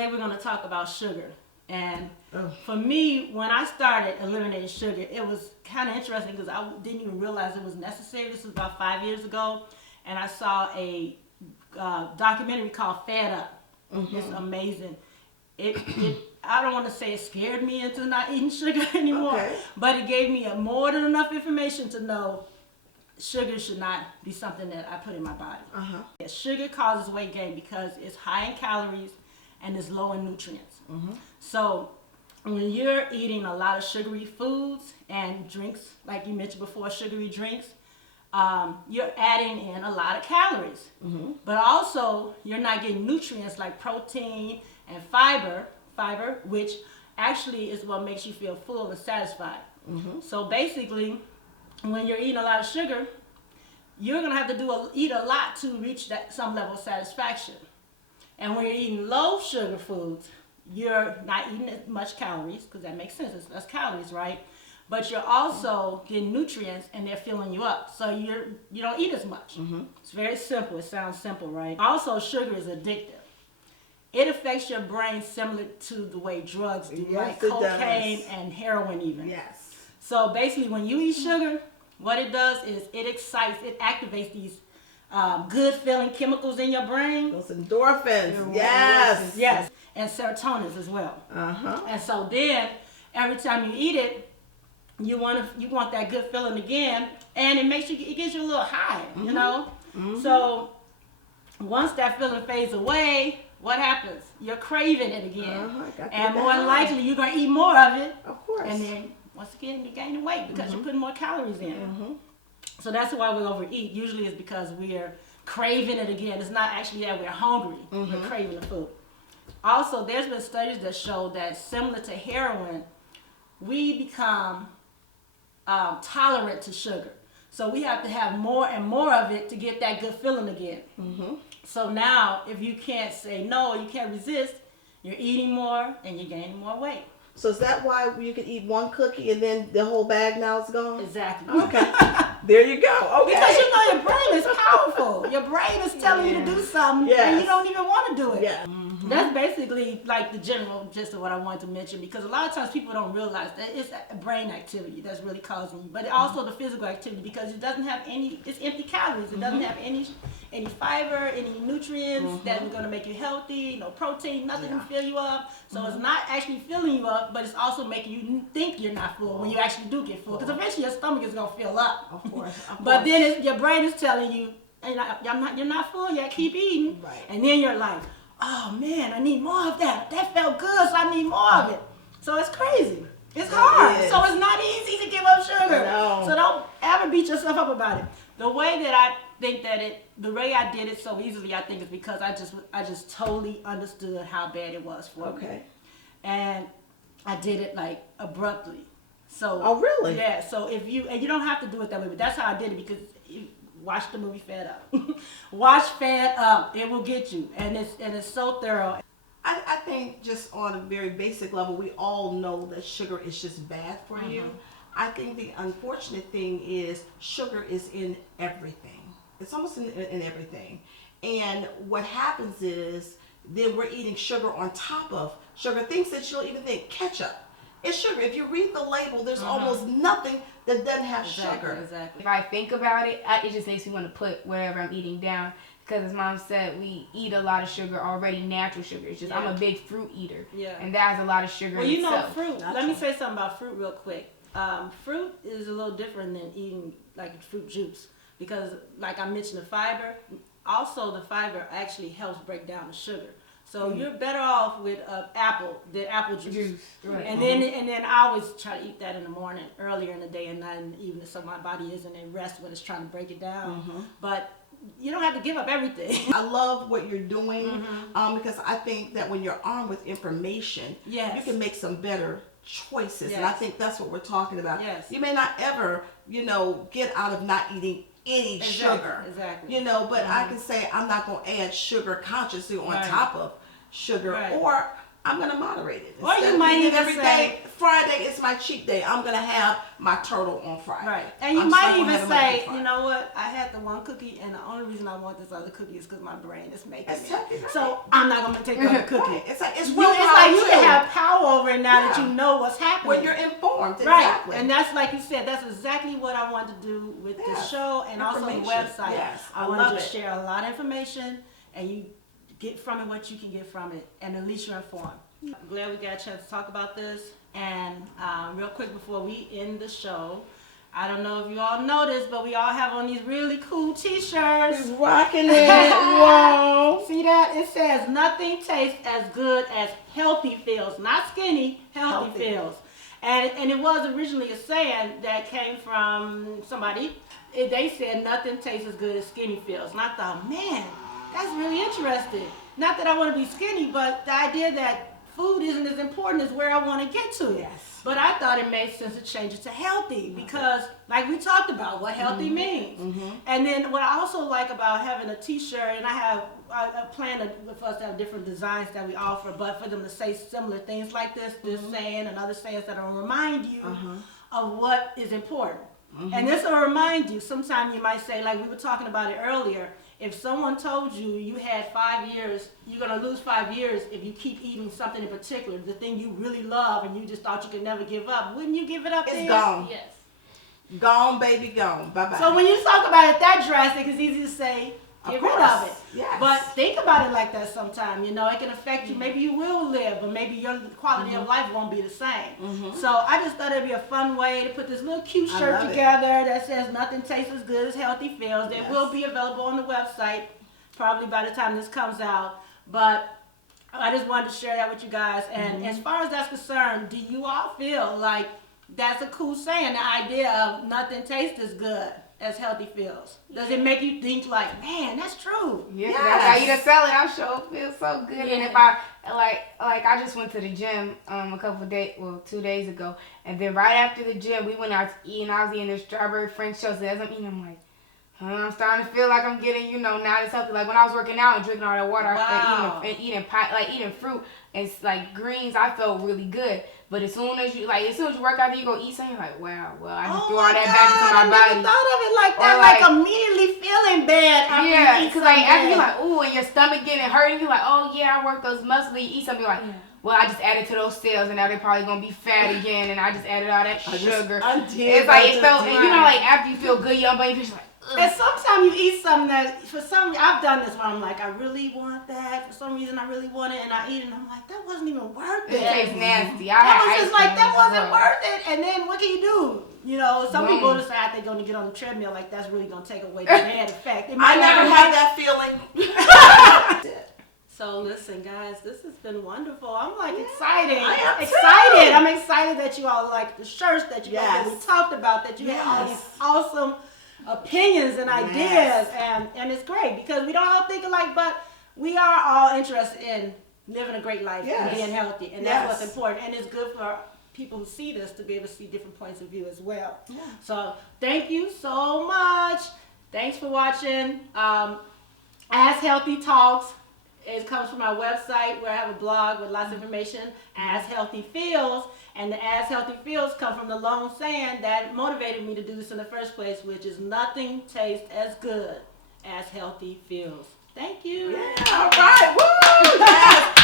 today we're going to talk about sugar. And for me, when I started eliminating sugar, it was kind of interesting because I didn't even realize it was necessary. This was about 5 years ago, and I saw a documentary called Fed Up. It's amazing. I don't want to say it scared me into not eating sugar anymore, but it gave me more than enough information to know sugar should not be something that I put in my body. Yeah, sugar causes weight gain because it's high in calories and it's low in nutrients. So when you're eating a lot of sugary foods and drinks, like you mentioned before, sugary drinks, you're adding in a lot of calories. But also you're not getting nutrients like protein and fiber, which actually is what makes you feel full and satisfied. So basically, when you're eating a lot of sugar, you're gonna have to eat a lot to reach some level of satisfaction. And when you're eating low sugar foods, you're not eating as much calories, because that makes sense, it's less calories, right? But you're also getting nutrients and they're filling you up. So you don't eat as much. It's very simple, it sounds simple, right? Also, sugar is addictive. It affects your brain similar to the way drugs do, like cocaine and heroin even. So basically, when you eat sugar, what it does is it activates these good feeling chemicals in your brain. Those endorphins, yes, and serotonin as well. And so then, every time you eat it, you want that good feeling again, and it gives you a little high, you know. So once that feeling fades away, what happens? You're craving it again, and more than likely you're gonna eat more of it. Of course. And then once again you're gaining weight because you're putting more calories in. So that's why we overeat. Usually it's because we're craving it again. It's not actually that we're hungry. We're craving the food. Also, there's been studies that show that similar to heroin, we become tolerant to sugar. So we have to have more and more of it to get that good feeling again. So now, if you can't say no, you can't resist, you're eating more and you're gaining more weight. So is that why you can eat one cookie and then the whole bag now is gone? Exactly. Okay. There you go. Okay. Because you know your brain is powerful. Your brain is telling you to do something and you don't even want to do it. That's basically like the general gist of what I wanted to mention, because a lot of times people don't realize that it's brain activity that's really causing you, but also the physical activity, because it doesn't have it's empty calories. It doesn't have any fiber, any nutrients that are going to make you healthy, no protein, nothing to fill you up. So it's not actually filling you up, but it's also making you think you're not full when you actually do get full, because eventually your stomach is going to fill up. Of course. But then your brain is telling you, you're not full yet, keep eating. And then you're like, oh man, I need more of that. That felt good, so I need more of it. So it's crazy. It's hard. So it's not easy to give up sugar. So don't ever beat yourself up about it. The way that I think the way I did it so easily, I think, is because I just totally understood how bad it was for me. And I did it like abruptly. So oh really? Yeah. So and you don't have to do it that way, but that's how I did it, because watch the movie Fed Up. Watch Fed Up. It will get you, and it's so thorough. I think just on a very basic level, we all know that sugar is just bad for you. I think the unfortunate thing is sugar is in everything. It's almost in everything. And what happens is then we're eating sugar on top of sugar, things that you'll even think ketchup. It's sugar. If you read the label, there's almost nothing that doesn't have sugar. If I think about it, it just makes me want to put whatever I'm eating down. Because as Mom said, we eat a lot of sugar already, natural sugar. It's just I'm a big fruit eater. And that has a lot of sugar in itself. Well, you know, fruit. Let me say something about fruit real quick. Fruit is a little different than eating like fruit juice, because like I mentioned, the fiber. Also, the fiber actually helps break down the sugar. So you're better off with apple juice. Right. And then I always try to eat that in the morning, earlier in the day, and not in the evening, so my body isn't in rest when it's trying to break it down. But you don't have to give up everything. I love what you're doing because I think that when you're armed with information, you can make some better choices. And I think that's what we're talking about. You may not ever, get out of not eating any sugar. But I can say I'm not going to add sugar consciously on top of sugar, or I'm gonna moderate it. Or you might even every say day, Friday is my cheat day. I'm gonna have my turtle on Friday. Right. And you might even say, you know what, I had the one cookie and the only reason I want this other cookie is because my brain is making it. So I'm not gonna take the other cookie. Right. It's like you can have power over it now that you know what's happening. When you're informed, right. Exactly. And that's like you said, that's exactly what I want to do with the show and also the website. Yes. I want to share a lot of information and you get from it what you can get from it, and at least you're informed. I'm glad we got a chance to talk about this. And real quick before we end the show, I don't know if you all noticed, but we all have on these really cool t-shirts. We're rocking it. Wow. See that? It says nothing tastes as good as healthy feels. Not skinny, healthy feels. And it was originally a saying that came from somebody. They said nothing tastes as good as skinny feels. And I thought, man, that's really interesting. Not that I want to be skinny, but the idea that food isn't as important as where I want to get to. Yes. But I thought it made sense to change it to healthy because, like we talked about, what healthy means. Mm-hmm. And then what I also like about having a t-shirt, and I plan for us to have different designs that we offer, but for them to say similar things like this saying and other sayings that will remind you of what is important. Mm-hmm. And this will remind you, sometimes you might say, like we were talking about it earlier, if someone told you you had 5 years, you're going to lose 5 years if you keep eating something in particular, the thing you really love and you just thought you could never give up, wouldn't you give it up? It's gone. Yes. Gone, baby, gone. Bye-bye. So when you talk about it that drastic, it's easy to say, get rid of it. Yes. But think about it like that sometime. You know, it can affect you. Maybe you will live, but maybe your quality of life won't be the same. So I just thought it'd be a fun way to put this little cute shirt together that says nothing tastes as good as healthy feels. It will be available on the website probably by the time this comes out. But I just wanted to share that with you guys. And as far as that's concerned, do you all feel like that's a cool saying, the idea of nothing tastes as good as healthy feels? Does it make you think like, man, that's true? Yeah, yes. I eat a salad, I sure feel so good. Yeah. And if I like I just went to the gym a couple of days, 2 days ago, and then right after the gym we went out to eat, and I was eating this strawberry French toast. As I'm eating, I'm like, I'm starting to feel like I'm getting, not as healthy. Like when I was working out and drinking all that water and eating fruit and like greens, I felt really good. But as soon as you work out, you go eat something, you're like, wow, well, I just threw all that back into my body. I never thought of it like that, like immediately feeling bad after you eat because after you're like, ooh, and your stomach getting hurting, you're like, oh yeah, I worked those muscles. You eat something, you're like, well, I just added to those cells, and now they're probably gonna be fat again, and I just added all that sugar. It's like it felt, and like after you feel good, your body feels like. And sometimes you eat something that, I've done this where I'm like, I really want that. For some reason, I really want it, and I eat it, and I'm like, that wasn't even worth it. It tastes nasty. That was just like, that wasn't worth it. And then what can you do? Some people decide they're going to get on the treadmill, like that's really going to take away the bad effect. I never had that feeling. So listen, guys, this has been wonderful. I'm like excited. I am excited. I'm excited that you all like the shirts that you guys really talked about, that you had all these awesome opinions and ideas, and it's great because we don't all think alike, but we are all interested in living a great life and being healthy, and that's what's important. And it's good for people who see this to be able to see different points of view as well. So thank you so much. Thanks for watching As Healthy Talks. It comes from our website where I have a blog with lots of information, As Healthy Feels. And the As Healthy Feels come from the lone saying that motivated me to do this in the first place, which is nothing tastes as good as healthy feels. Thank you. Yeah, all right. Woo! Yes.